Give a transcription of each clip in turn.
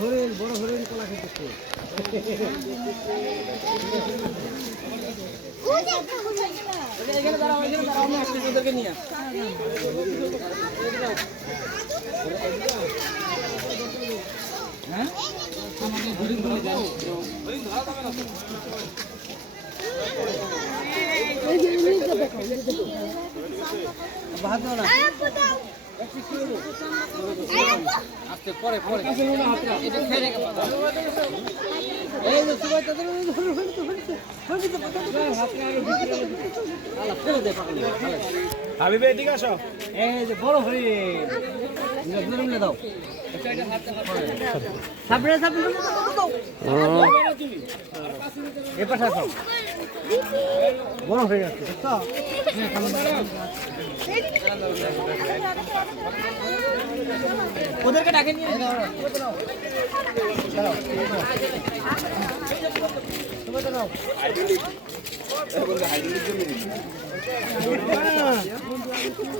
হরিণ বড় হরিণ কলা খেতেছে। ওদেরকে নিয়ে হ্যাঁ আমাকে হরিণ ধরে যাই ভাত দাও না আস্তে পরে পরে এটা খেয়ে রেখে এই যে সুবাই তাদের হাবিবে এদিকে আসো এই যে বড় হরিণ দাও সাবরে সাবরে দাও এ পাশে আসো বড় হয়ে যাচ্ছে তো ওদেরকে ডাকে নিয়ে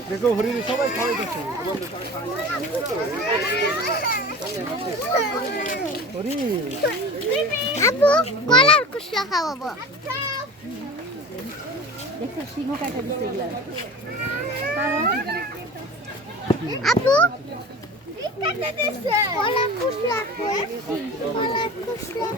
দেখো হরিণ সবাই খাওয়াই যাচ্ছে আপু কলার কুশলা খাওয়াবো দেখো সিংহ কাটা দিতে গেলাম আপু কলার কুশলা কলার কুশলা